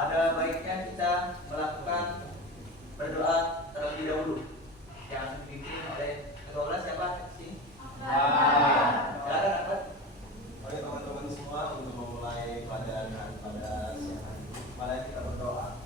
ada baiknya kita melakukan berdoa terlebih dahulu yang dipimpin oleh ketua kelas siapa sih? Silakan apa? Oke teman-teman semua, untuk memulai pelajaran pada siang hari ini, mari kita berdoa.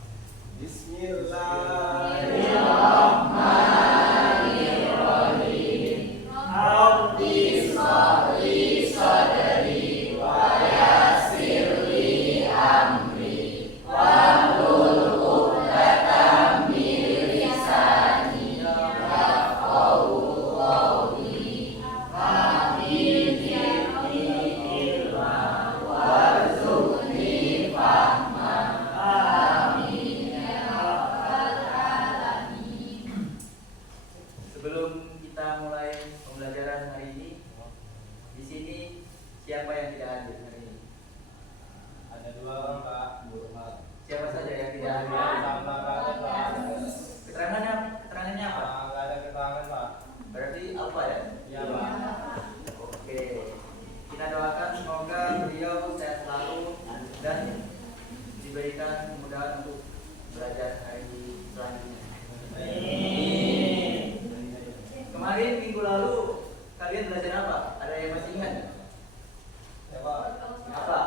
Bismillahirrahmanirrahim. Rabbi shrahli sadri wa yassir li amri wahlul 'uqdatam min lisani yafqahu qawli. Amin ya ilma warzuqni fahma. Amin ya rabbal alamin. Sebelum kita mulai pembelajaran hari ini, di sini siapa yang tidak hadir hari ini? Ada 2 orang Pak. Siapa saja yang tidak hadir? Sama Pak. Keterangannya apa? Nggak ada keterangan Pak. Berarti apa ya? Iya Pak. Oke, kita doakan semoga beliau sehat selalu dan diberikan kemudahan untuk belajar hari selanjutnya. Kemarin minggu lalu kalian belajar apa? Ada yang masih ingat? Ya Pak. Apa?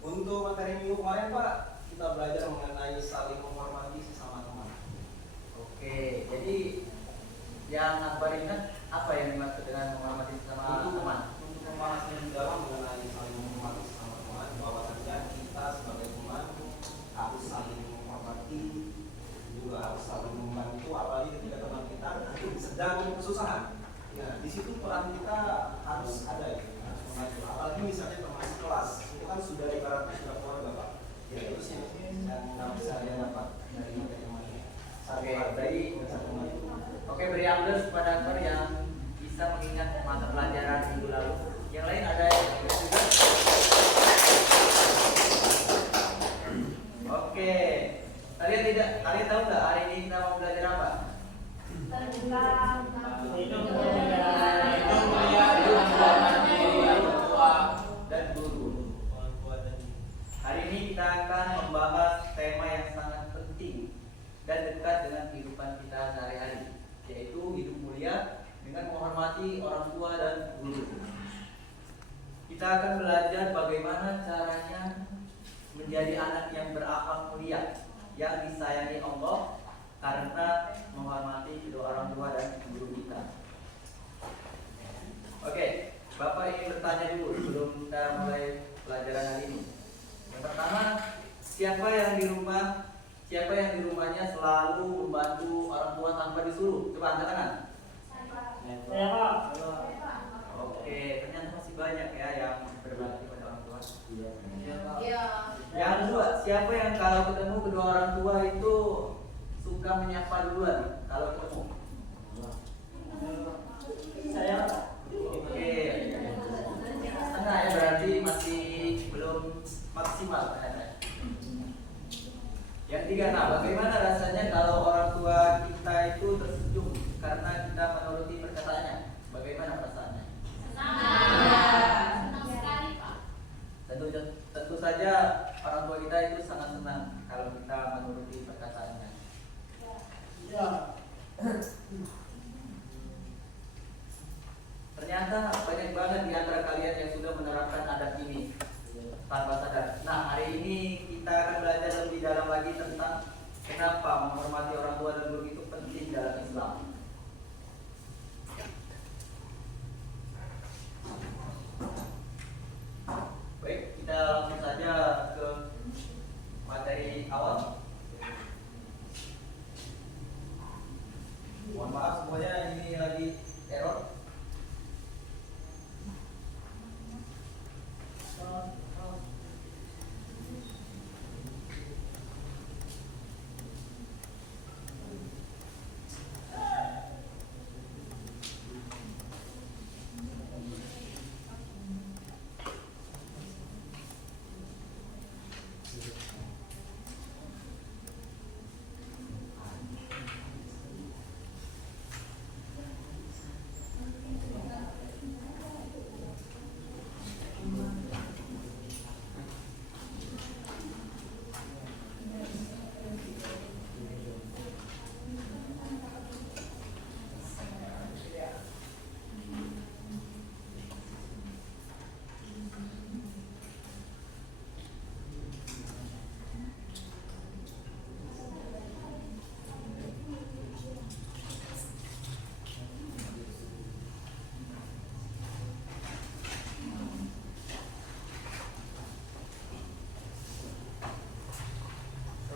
Untuk materi minggu kemarin Pak, kita belajar mengenai saling menghormati sesama teman. Oke, jadi yang Akbar ingat apa yang dimaksud dengan menghormati sesama teman? Untuk membahas lebih dalam mengenai saling menghormati sesama teman, bahwasanya kita sebagai teman harus saling menghormati, juga harus saling membantu, apalagi ketika teman kita sedang kesusahan. Ya, di situ peran kita harus ada ya, harus membantu. Apalagi misalnya teman kelas, itu kan sudah ibaratnya sudah keluarga Pak. Ya itu sih yang saya dapat dari materi kemarin. Oke, baik. Oke, beri aplaus kepada Akbar yang bisa mengingat mata pelajaran minggu lalu. Yang lain ada yang ingat juga? Oke, kalian tahu nggak hari ini kita mau belajar apa? Hidup mulia menghormati orang tua dan guru. Hari ini kita akan membahas tema yang sangat penting dan dekat dengan kehidupan kita sehari-hari, yaitu hidup mulia dengan menghormati orang tua dan guru. Kita akan belajar bagaimana caranya menjadi anak yang berakhlak mulia, yang disayangi Allah karena menghormati kedua orang tua dan guru kita. Oke, Bapak ingin bertanya dulu sebelum kita mulai pelajaran hari ini. Yang pertama, siapa yang di rumahnya selalu membantu orang tua tanpa disuruh? Coba angkat tangan. Saya Pak. Oke, ternyata masih banyak ya yang berbakti pada orang tua. Iya. Yang kedua, siapa yang kalau ketemu kedua orang tua itu suka menyapa duluan kalau ketemu? Saya. Oke, setengah ya, berarti masih belum maksimal ternyata. Yang tiga, nah bagaimana rasanya kalau orang tua kita itu tersenyum karena kita menuruti perkataannya? Bagaimana perasaannya? Senang sekali Pak. Tentu saja orang tua kita itu sangat senang kalau kita menuruti perkataannya. Ya. Ternyata banyak banget di antara kalian yang sudah menerapkan adat ini tanpa sadar. Nah, hari ini kita akan belajar lebih dalam lagi tentang kenapa menghormati orang tua dan guru itu penting dalam Islam. Baik, kita langsung saja ke materi awal. Mohon maaf semuanya, ini lagi error.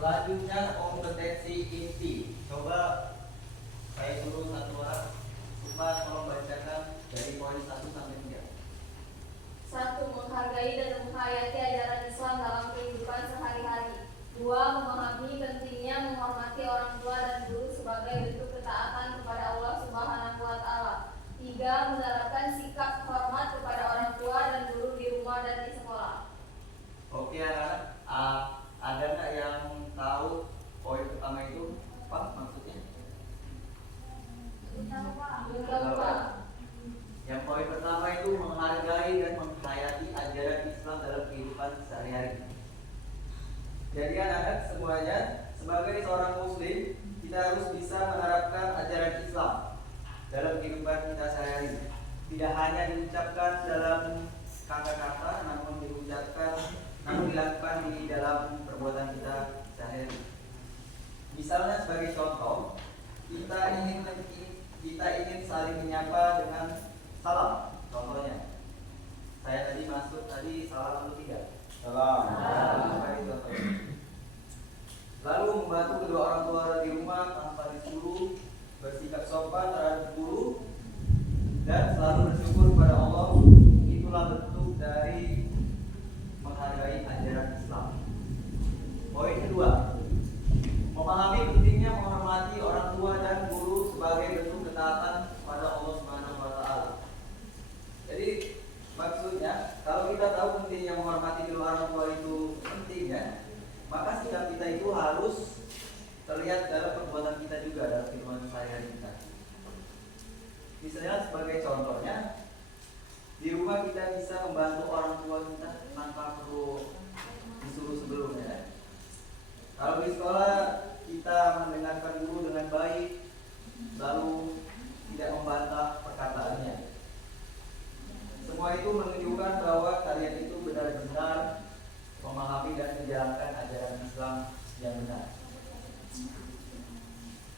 Selanjutnya kompetensi inti. Coba saya suruh satu orang, Sukma tolong bacakan dari poin 1 sampai 3. 1. Menghargai dan menghayati ajaran Islam dalam kehidupan sehari-hari. 2. Memahami pentingnya menghormati orang tua dan guru sebagai bentuk ketaatan kepada Allah Subhanahu wa Ta'ala. 3. Menerapkan sikap hormat kepada orang tua dan guru di rumah dan di sekolah. Oke anak-anak, ada nggak yang tahu poin pertama itu apa maksudnya? Lupa. Yang poin pertama itu menghargai dan menghayati ajaran Islam dalam kehidupan sehari-hari. Jadi anak-anak semuanya, sebagai seorang muslim, kita harus bisa menerapkan ajaran Islam dalam kehidupan kita sehari-hari. Tidak hanya diucapkan dalam kata-kata, namun dilakukan di dalam perbuatan kita sehari-hari. Misalnya sebagai contoh, kita ingin saling menyapa dengan salam. Contohnya, saya tadi masuk salam atau tidak? Salam. Lalu membantu kedua orang tua di rumah tanpa disuruh, bersikap sopan terhadap guru, dan selalu bersyukur kepada Allah. Itulah bentuk dari menghargai ajaran Islam. Poin kedua, memahami pentingnya menghormati orang tua dan guru sebagai bentuk ketaatan kepada Allah Subhanahu wa Ta'ala. Jadi maksudnya, kalau kita tahu pentingnya menghormati kedua orang tua itu pentingnya, maka sikap kita itu harus terlihat dalam perbuatan kita juga dalam kehidupan sehari-hari kita. Misalnya sebagai contohnya, di rumah kita bisa membantu orang tua kita tanpa perlu disuruh sebelumnya. Kalau di sekolah kita mendengarkan guru dengan baik, lalu tidak membantah perkataannya. Semua itu menunjukkan bahwa kalian itu benar-benar memahami dan menjalankan ajaran Islam yang benar.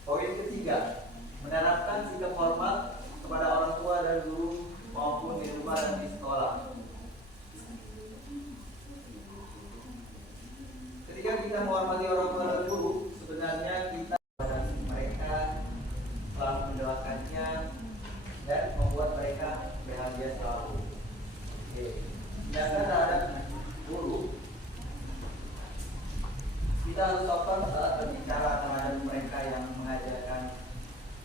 Poin ketiga, menerapkan sikap hormat kepada orang tua dan guru maupun di rumah dan di sekolah. Ketika kita menghormati orang tua dan guru, sebenarnya kita mereka selalu mendoakannya dan membuat mereka bahagia selalu. Sedangkan terhadap guru, kita harus sopan saat berbicara terhadap mereka yang mengajarkan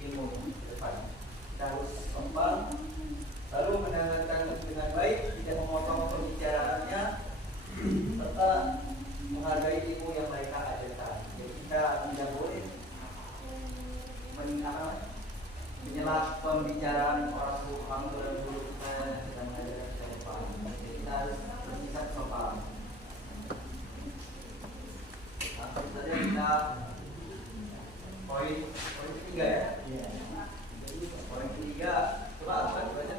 ilmu ke depan. Kita harus sopan, lalu mendengarkan dengan baik, tidak memotong perbicaraannya, serta menghargai ilmu yang mereka ajarkan. Jadi kita tidak boleh menyela pembicaraan orang tua dan guru kita yang mengajarkan kita depan. Jadi kita harus bersikap sopan. Langsung saja kita poin ketiga ya. Poin ketiga, coba apa baca?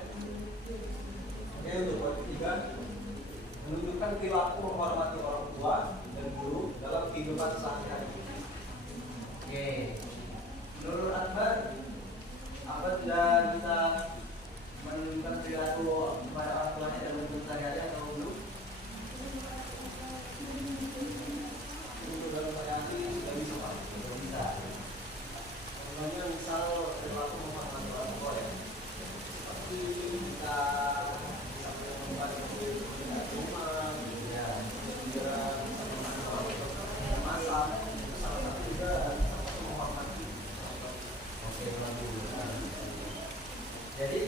Oke, untuk poin ketiga, menunjukkan perilaku menghormati orang tua dan guru dalam kehidupan sehari-hari. Oke. Menurut Akbar, apa sudah bisa menunjukkan perilaku kepada orang tuanya dalam kehidupan sehari-hari atau belum? Untuk dalam sehari-hari tidak bisa Pak. Belum bisa. Contohnya misal perilaku menghormati orang tua ya, seperti kita bisa membantu di rumah, Ya. juga bisa memasak, salah satu juga menghormati. Oke, bagus. Jadi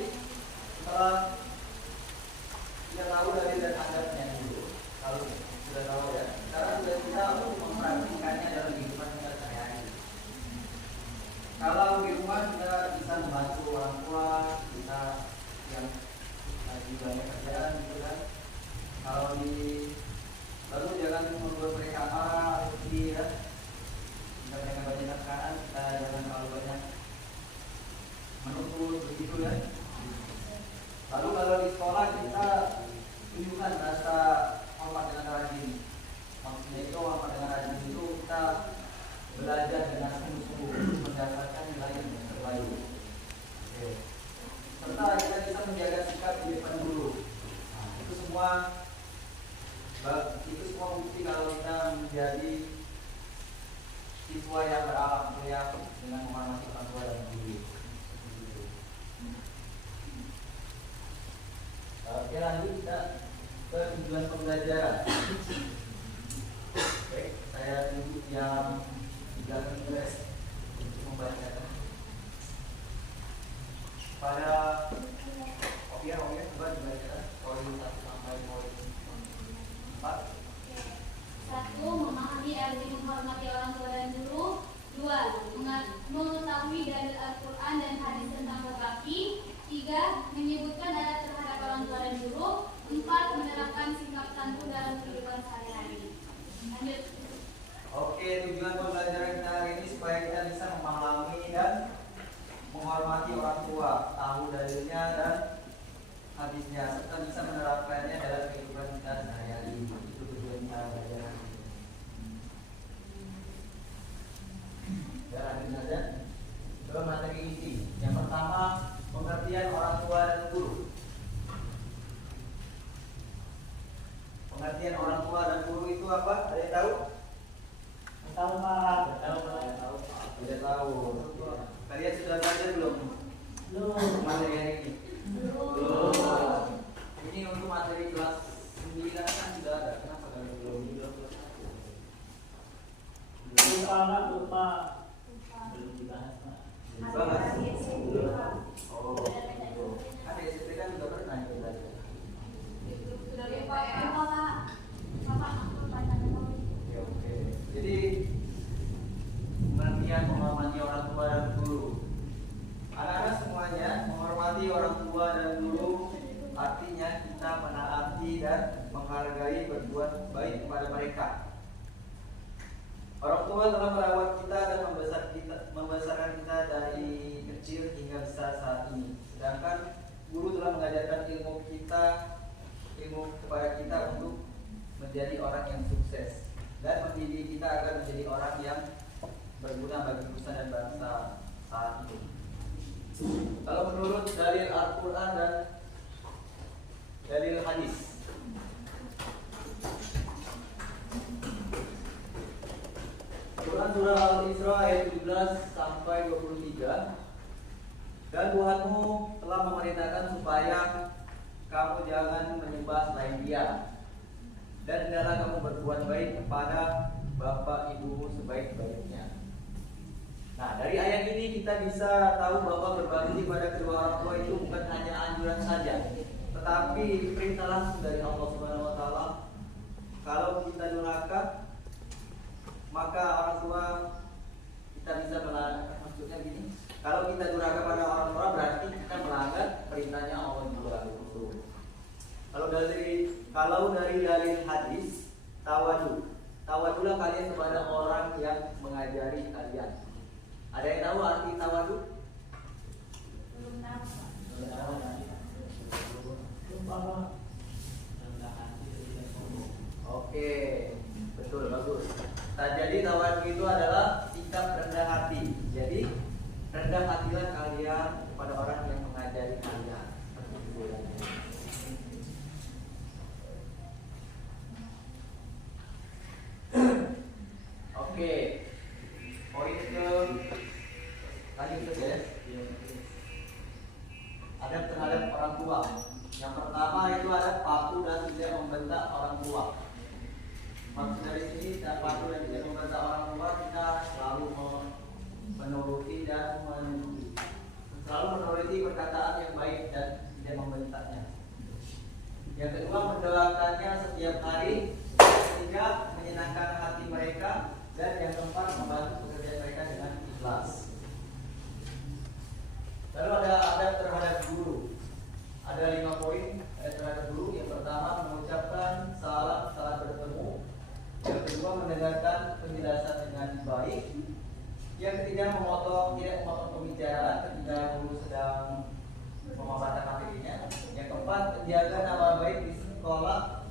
setelah kita tahu dari dan adatnya dulu, kalau sudah tahu ya, sekarang sudah kita mempraktikannya dalam kehidupan kita sehari-hari. Kalau di rumah kita bisa membantu orang tua kita yang lagi banyak kerjaan gitu kan. Kalau lalu jangan membuat mereka marah atau sedih ya. Jika mereka banyak tekanan, kita jangan terlalu banyak menuntut begitu ya. Lalu kalau di sekolah kita tunjukkan rasa hormat dengan rajin. Maksudnya itu hormat dengan rajin itu kita belajar dengan sungguh-sungguh berdasarkan nilai yang terbaik. Oke. Serta kita bisa menjaga sikap di depan guru. Nah, itu semua bukti kalau kita menjadi siswa yang berakhlak mulia dengan menghormati orang tua dan guru. Oke, lanjut kita ke tujuan pembelajaran. Baik, saya tunjuk yang di belakang kelas untuk membacakan. Pada coba dibacakan poin 1 sampai poin 4. 1. Memahami arti menghormati orang tua dan guru. 2. Mengetahui dalil Al-Quran dan hadis tentang berbakti. 3. Menyebutkan adab terhadap orang tua dan guru. 4. Menerapkan sikap santun dalam kehidupan sehari-hari. Lanjut. Oke, tujuan pembelajaran kita hari ini supaya kita bisa memahami dan menghormati orang tua, tahu dalilnya dan hadisnya, serta bisa menerapkannya dalam kehidupan kita sehari-hari. Itu tujuan kita belajar. Dan lanjut saja ke materi inti. Yang pertama, pengertian orang tua dan guru. Pengertian orang tua dan guru itu apa? Ada yang tahu? Tahu Pak? Tidak tahu. Kalian sudah belajar belum? Belum. Materi hari ini? Belum. Ini untuk materi kelas 9 kan sudah ada. Kenapa kalian belum? Lupa. Belum dibahas Pak. Dibahas? Oh. Ada SMP kan juga pernah kita belajar. Sudah lupa Pak. Oke. Jadi pengertian menghormati orang tua dan guru. Anak-anak semuanya, menghormati orang tua dan guru artinya kita menaati dan menghargai, berbuat baik kepada mereka. Orang tua telah merawat kita dan membesarkan kita dari kecil hingga besar saat ini. Sedangkan guru telah mengajarkan ilmu kepada kita untuk menjadi orang yang sukses dan mendidik kita agar menjadi orang yang berguna bagi nusa dan bangsa saat ini. Kalau menurut dalil Al-Quran dan dalil hadis, Quran surah Al-Isra ayat 17 sampai 23, dan Tuhanmu telah memerintahkan supaya kamu jangan menyembah selain Dia, dan hendaklah kamu berbuat baik kepada bapak ibumu sebaik-baiknya. Nah, dari ayat ini kita bisa tahu bahwa berbakti pada kedua orang tua itu bukan hanya anjuran saja, tetapi perintah langsung dari Allah Subhanahu wa taala. Kalau kita durhaka, maka orang tua kita bisa melanggar. Maksudnya gini, kalau kita durhaka pada orang tua berarti kita melanggar perintahnya Allah juga. Kalau dari dalil hadis, tawadhulah kalian kepada orang yang mengajari kalian. Ada yang tahu arti tawadhu? Belum tahu. Oke, betul, bagus. Nah, jadi tawadhu itu adalah sikap rendah hati. Jadi rendah hatilah kalian kepada orang yang mengajari kalian. Oke, poin ke lanjut saja. Adab terhadap orang tua. Yang pertama itu ada patuh dan tidak membentak orang tua. Maksud dari sini tidak patuh dan tidak membentak orang tua, kita selalu menuruti dan selalu menuruti perkataan yang baik dan tidak membentaknya. Yang kedua, mendoakannya setiap hari sehingga menyenangkan hati mereka, dan yang keempat, membantu pekerjaan mereka dengan ikhlas. Lalu ada adab terhadap guru. Ada 5 poin adab terhadap guru. Yang pertama, mengucapkan salam saat bertemu. Yang kedua, mendengarkan penjelasan dengan baik. Yang ketiga, tidak memotong pembicaraan ketika guru sedang memaparkan materinya. Yang keempat, menjaga nama baik di sekolah,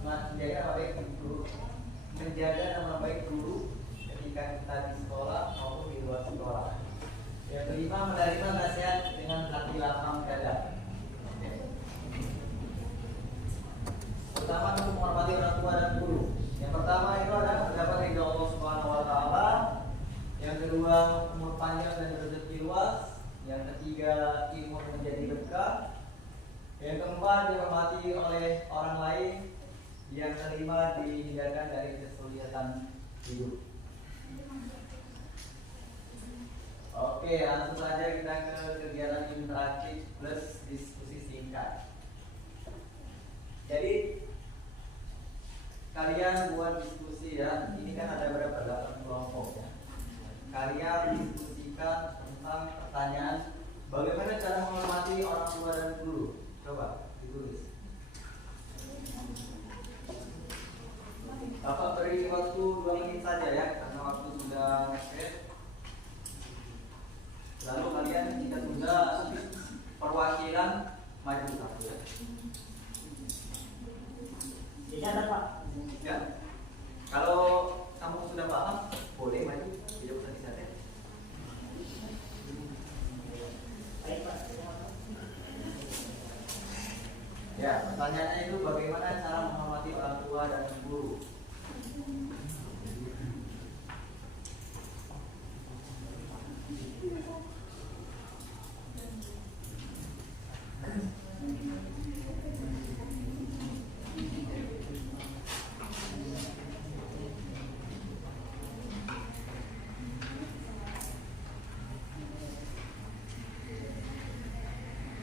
menjaga nama baik guru ketika kita di sekolah maupun di luar sekolah. Yang kelima, menerima nasihat dengan hati lapang dada. Pertama, untuk menghormati orang tua dan guru. Yang pertama itu adalah mendapat ridha Allah Subhanahu wa taala. Yang hidup. Oke, langsung saja kita ke kegiatan interaktif plus diskusi singkat. Jadi kalian buat diskusi ya. Ini kan ada berapa? 8 kelompok ya. Kalian diskusikan tentang pertanyaan bagaimana cara menghormati orang tua dan guru. Coba ditulis. Bapak beri waktu 2 menit saja ya, karena waktu sudah mepet. Lalu kalian jika sudah perwakilan maju satu ya. Bisa ada Pak? Ya. Kalau kamu sudah paham, boleh maju. Tidak usah dicatat. Baik Pak. Ya, pertanyaannya itu bagaimana cara menghormati orang tua dan guru.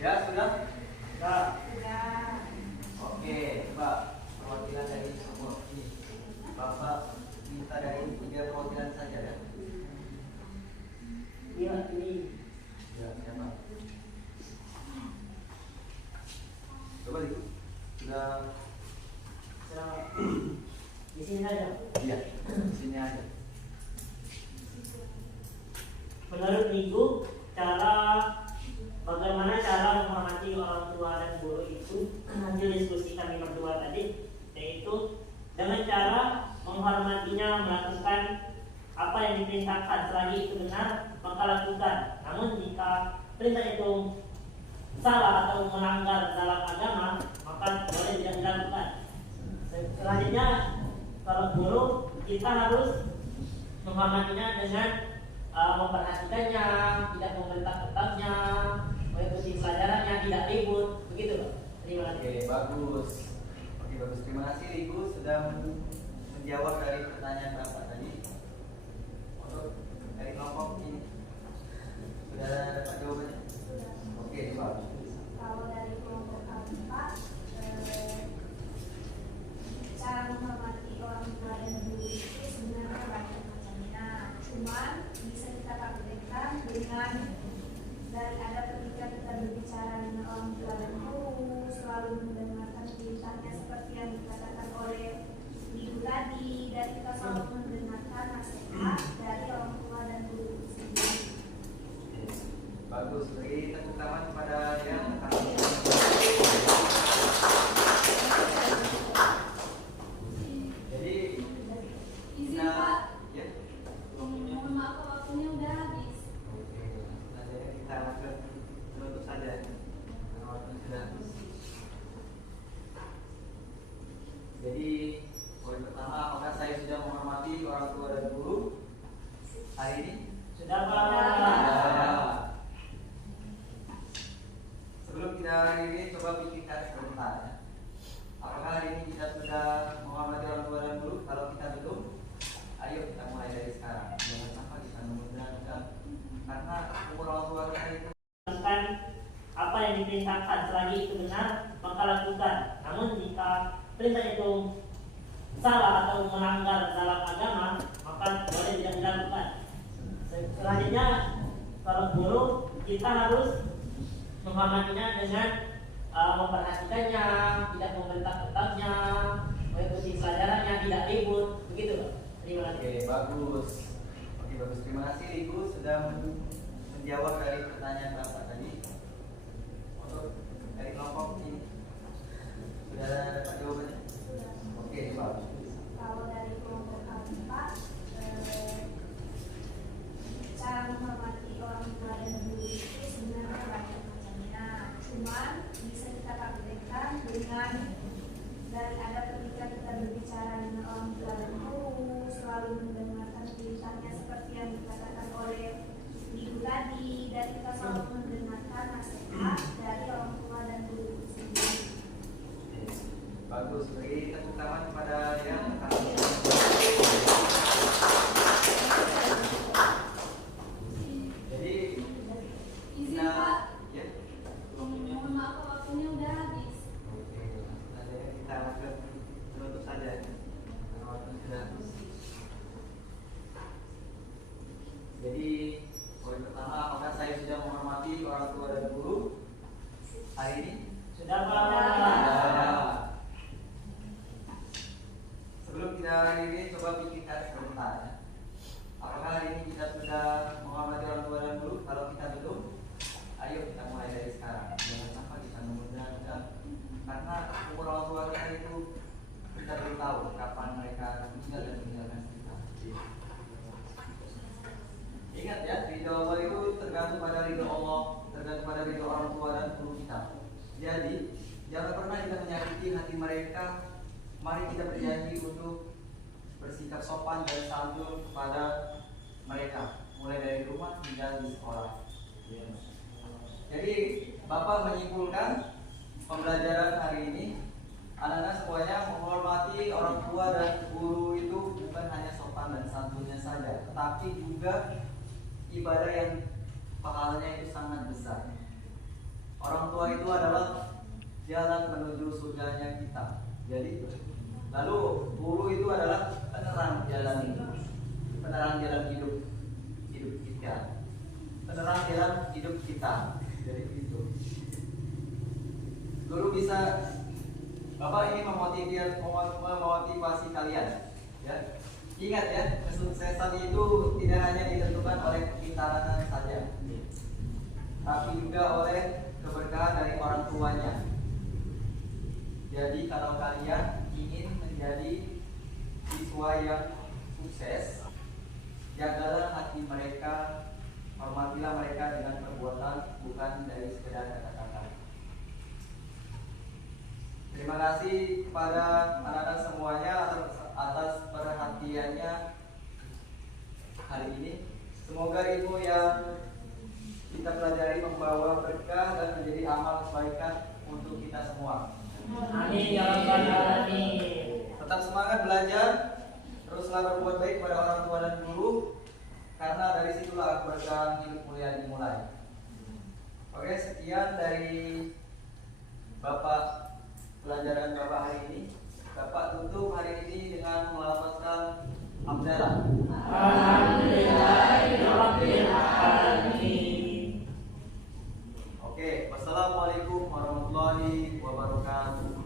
Ya, sudah? Nah, Oke, Mbak, perwakilan dari semua ini. Bapak minta dari 3 perwakilan saja ya. iya ini. Ya, siapa? Coba itu. Sudah. Di sini aja. Iya, di sini aja. Menurut Minggu, bagaimana cara menghormati orang tua dan guru itu hasil diskusi kami berdua tadi, yaitu dengan cara menghormatinya, melakukan apa yang diperintahkan. Selagi itu benar, maka lakukan. Namun jika perintah itu salah atau melanggar dalam agama, maka boleh tidak dilakukan. Selanjutnya, kalau guru, kita harus menghormatinya dengan memperhatikannya, tidak membentak-bentaknya, mengikuti pelajarannya, tidak ribut, begitu Pak. Terima kasih. Oke, bagus. Oke, bagus. Terima kasih Ibu sudah menjawab dari pertanyaan Bapak tadi. Untuk dari kelompok ini sudah dapat jawabannya? Oke, bagus. Kalau dari kelompok A4, cara menghormati orang tua dan guru itu sebenarnya banyak macamnya. Cuman bisa kita praktekkan dengan dari ada ketika kita berbicara dengan orang tua dan guru, selalu mendengarkan perintahnya seperti yang dikatakan oleh Ibu tadi, dan kita selalu mendengarkan nasihat dari orang tua dan guru sendiri. Bagus. Beri tepuk tangan kepada yang jadi Izin kita- Pak, ya. mohon maaf waktunya udah habis. Oke, nanti kita lanjut menutup saja. Karena waktu sudah habis. Jadi poin pertama, apakah saya sudah menghormati orang tua dan guru hari ini? Sudah Pak. Sebelum kita akhiri, coba pikirkan sebentar ya. Apakah hari ini kita sudah menghormati orang tua dan guru? Kalau kita belum, ayo kita mulai dari sekarang. Jangan sampai kita menunda-nunda, karena umur orang tua kita itu. Lakukan apa yang diperintahkan. Selagi itu benar, maka lakukan. Namun jika perintah itu salah atau melanggar dalam agama, maka boleh tidak dilakukan. Selanjutnya, kalau guru, kita harus menghormatinya dengan memperhatikannya, tidak membentak-bentaknya, mengikuti pelajarannya, tidak ribut, begitu Pak. Terima kasih. Oke, bagus. Oke, bagus. Terima kasih Ibu sudah menjawab dari pertanyaan Bapak tadi. Untuk dari kelompok ini sudah dapat jawabannya? Oke, bagus. Kalau dari kelompok A4, cara menghormati orang tua dan guru itu sebenarnya banyak macamnya. Cuman bisa kita praktekkan dengan dari ada ketika kita berbicara dengan orang tua dan guru, selalu mendengarkan perintahnya seperti yang dikatakan oleh Ibu tadi, dan kita selalu mendengarkan nasihat dari orang tua dan guru sendiri. Bagus. Beri tepuk tangan kepada langsung kepada mereka, mulai dari rumah hingga di sekolah. Jadi Bapak menyimpulkan pembelajaran hari ini, anak-anak semuanya menghormati orang tua dan guru itu bukan hanya sopan dan santunnya saja, tetapi juga ibadah yang pahalanya itu sangat besar. Orang tua itu adalah jalan menuju surganya kita. Jadi lalu guru itu adalah penerang jalan hidup kita, penerang jalan hidup kita. Jadi itu guru bisa, Bapak ini memotivasi kalian, ya. Ingat ya, kesuksesan itu tidak hanya ditentukan oleh kepintaran saja, tapi juga oleh keberkahan dari orang tuanya. Jadi kalau kalian ingin menjadi siswa yang sukses, jagalah hati mereka, hormatilah mereka dengan perbuatan, bukan dari sekedar kata-kata. Terima kasih kepada anak-anak semuanya atas perhatiannya hari ini. Semoga ilmu yang kita pelajari membawa berkah dan menjadi amal kebaikan untuk kita semua. Amin ya rabbal alamin. Tetap semangat belajar, teruslah berbuat baik kepada orang tua dan guru, karena dari situlah berkah hidup mulia dimulai. Oke, sekian dari Bapak pelajaran Bapak hari ini. Bapak tutup hari ini dengan melafazkan hamdalah. Alhamdulillahirabbil alamin. Oke, wassalamualaikum warahmatullahi wabarakatuh.